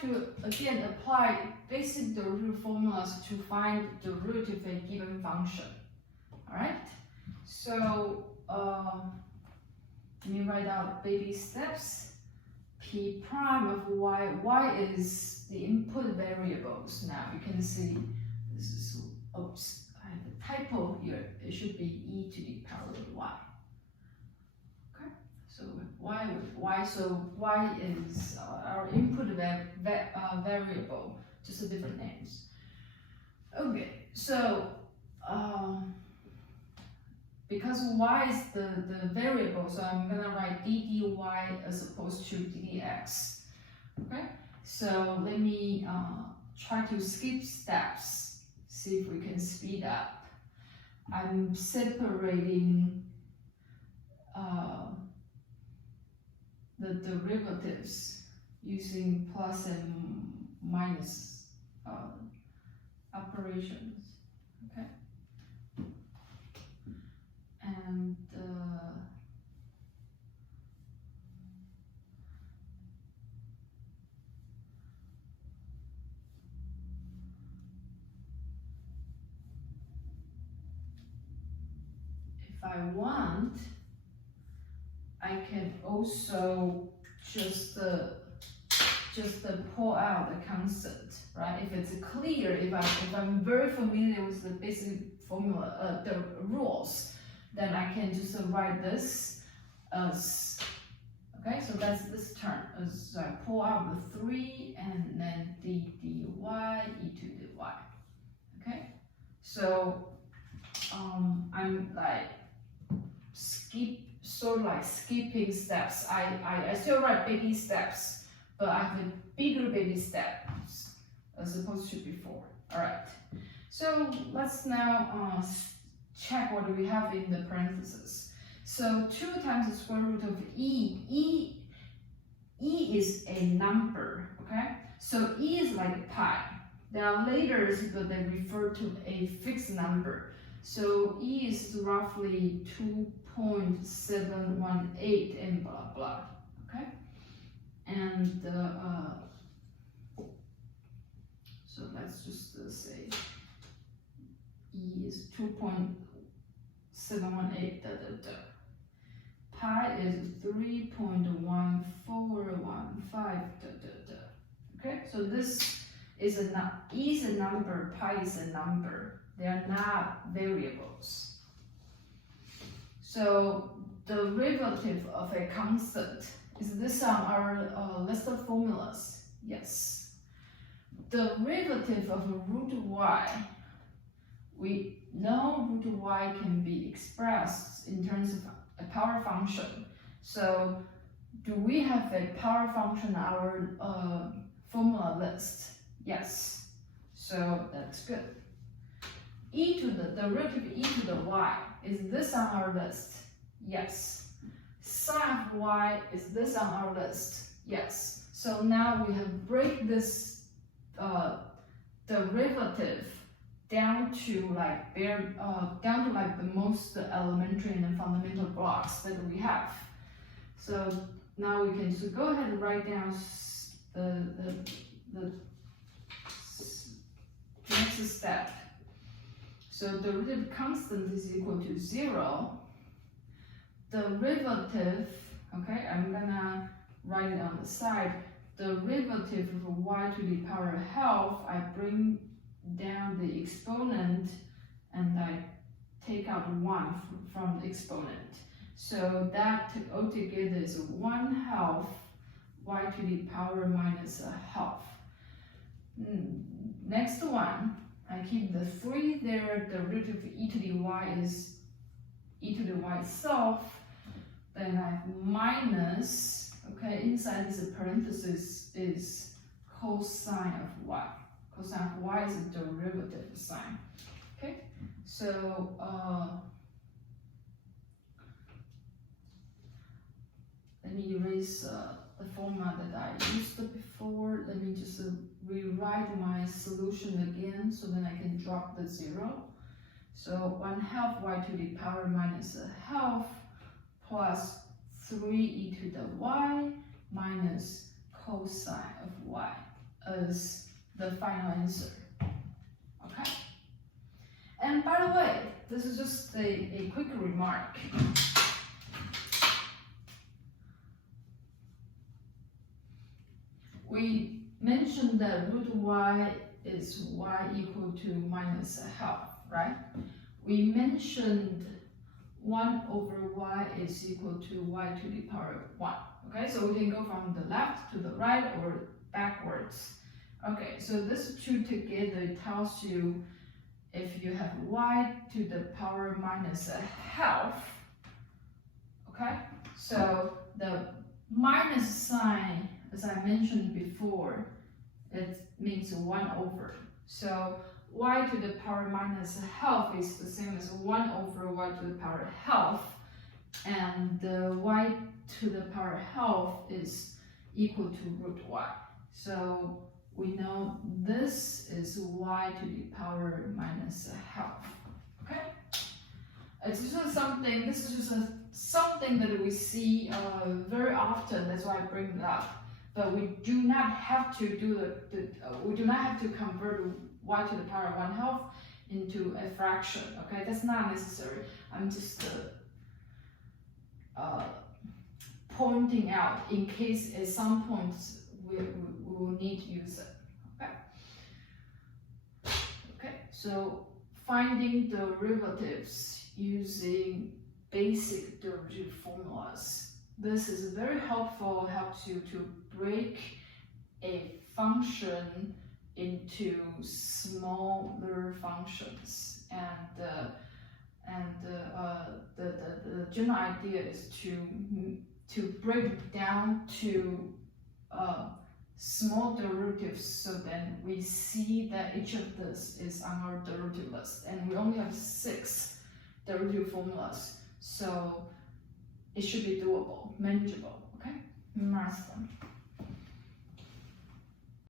to again apply basic derivative formulas to find the derivative of a given function. All right. So let me write out baby steps. P prime of y is the input variables. Now you can see this is, oops, I have a typo here. It should be e to the power of y. Okay, so with y, so y is our input variable, just a different names. Okay, so because y is the variable, so I'm gonna write dy as opposed to dx. Okay, so let me try to skip steps, see if we can speed up. I'm separating the derivatives using plus and minus operations. Okay. And if I want, I can also just pull out the constant, right? If it's clear, if I'm very familiar with the basic formula, the rules, then I can just write this as, okay, so that's this term, as I pull out the 3 and then d dy e to the y, okay? So I'm like skipping steps. I still write baby steps, but I have a bigger baby steps as opposed to before. All right, so let's now check what we have in the parentheses. So 2 times the square root of e is a number, okay? So e is like pi. There are letters, but they refer to a fixed number. So e is roughly 2.718 and blah blah, okay? And so let's just say e is 2.718 da da da. Pi is 3.1415 da da da. Okay, so this is e is a number, pi is a number. They are not variables. So the derivative of a constant, is this on our list of formulas? Yes. The derivative of root y, we know root y can be expressed in terms of a power function. So do we have a power function on our formula list? Yes. So that's good. E to the derivative e to the y, is this on our list? Yes. Sine of y, is this on our list? Yes. So now we have break this derivative down to like the most elementary and fundamental blocks that we have. So now we can just go ahead and write down the next step. So derivative constant is equal to 0. Derivative, okay, I'm gonna write it on the side. Derivative of y to the power half, I bring down the exponent and I take out 1 from the exponent. So that altogether is 1/2 y to the power minus a half. Next one, I keep the 3 there, the root of e to the y is e to the y itself. Then I have minus, okay, inside this parenthesis is cosine of y. Cosine of y is a derivative of sine. Okay, so let me erase the formula that I used before. Let me just rewrite my solution again so then I can drop the 0. So 1/2 y to the power minus a half plus 3 e to the y minus cosine of y. as the final answer. Okay? And by the way, this is just a quick remark. We mentioned that root y is y equal to minus a half, right? We mentioned 1 over y is equal to y to the power 1. Okay, so we can go from the left to the right or backwards. Okay, so this two together tells you if you have y to the power minus a half. Okay, so the minus sign, as I mentioned before, it means 1 over. So y to the power minus a half is the same as 1 over y to the power half, and the y to the power half is equal to root y. So we know this is y to the power minus a half. Okay? It's just something, this is just something that we see very often, that's why I bring it up. But we do not have to do we do not have to convert y to the power 1/2 into a fraction. Okay, that's not necessary. I'm just pointing out in case at some points we will need to use it. Okay. Okay. So finding derivatives using basic derivative formulas. This is very helpful, helps you to break a function into smaller functions, and the general idea is to break it down to small derivatives, so then we see that each of this is on our derivative list, and we only have 6 derivative formulas, so it should be doable, manageable. Okay, memorize them.